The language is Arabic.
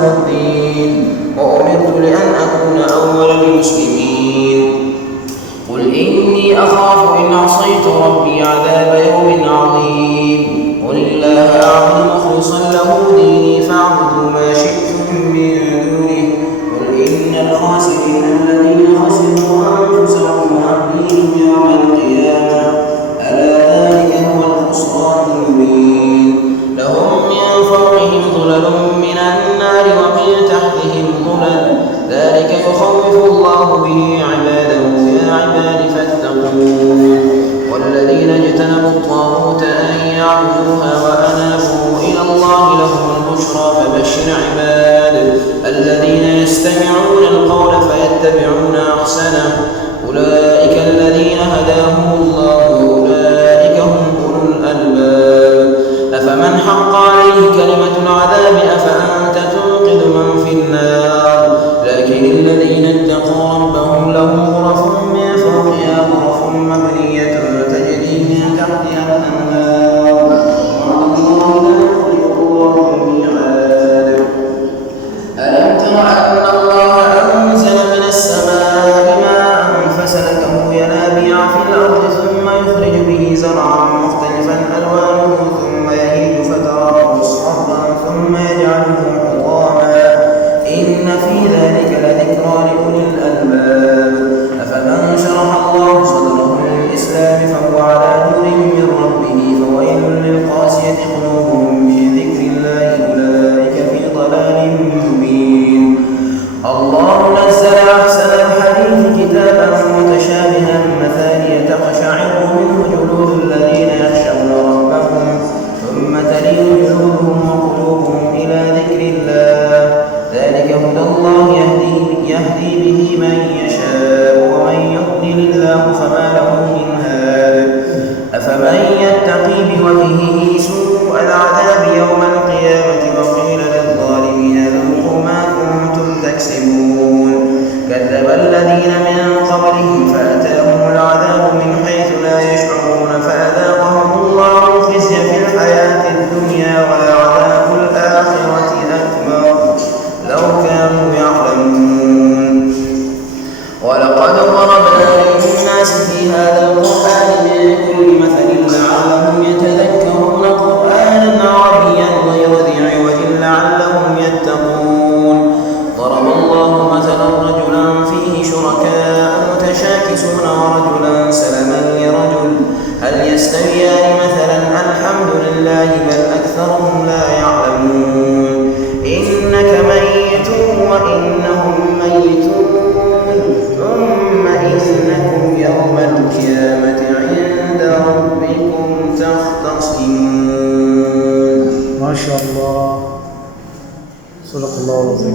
له الدين وأمرت لأن أكون أول المسلمين. قل إني أخاف إن عصيت ربي عذاب يوم عظيم. قل الله أعبد مخلصا له ديني فاعبدوا ما شئتم من دونه. قل إن الخاسرين الذين خسروا أنفسهم وأهليهم يوم القيامة ألا ذلك هو الخسران المبين. لهم من فوقهم ظلل من النار ومن تحتهم ظلل ذلك يخوف الله به عباده يا عباد فاتقون. والذين اجتنبوا الطاغوت أن يعبدوها وأنابوا إلى الله لهم البشرى فبشر عباد الذين يستمعون القول فيتبعون أحسنه أولئك الذين هداهم الله وأولئك هم أولو الألباب. أفمن حق عليه كلمة العذاب أفأنت تنقذ من في النار. لكن الذين اتقوا ربهم لهم غرف من فوقها غرف مبنية تجري من تحتها الأنهار وعد الله لا يخلف الله الميعاد. ألم تر أن الله أنزل من السماء ماء فسلكه ينابيع في الأرض ثم يخرج به زرعا مختلفا ألوانه ثم يهيج فتراه مصفرا ثم يجعله حطاما إن في ذلك لذكرى لأولي الألباب. أفمن شرح الله صدره للإسلام فهو على نور من ربه فويل للقاسية قلوبهم من ذكر الله أولئك في ضلال مبين. الله نزل أحسن الحديث كتابا متشابها مثانية تقشعر منه جلود الذين يخشون ربهم ثم تلين جلودهم وقلوبهم إلى ذكر الله ذلك هدى الله يهدي به من يشاء ومن يضلل الله فما له من هاد. أفمن يتقي بوجهه سوء العذاب يوم القيامة وقيل للظالمين ذوقوا ما كنتم تكسبون. كذب الذين من قبلهم فأتاهم العذاب من حيث لا يشعرون فأذاقهم الله الخزي في الحياة الدنيا ولعذاب الآخرة أكبر لو كانوا يعلمون. ولقد ضربنا للناس في هذا القرآن من كل مثل لعلهم يتذكرون قرآنا عربيا غير ذي عوج لعلهم يتقون. ضرب الله مثلا رجلا فيه شركاء متشاكسون ورجلا سلما لرجل هل يستويان مثلا الحمد لله بل أكثرهم لا يعلمون. إنك ميت وإنهم ميتون ثم إنكم يوم القيامة عند ربكم تختصمون. ما شاء الله صدق الله العظيم.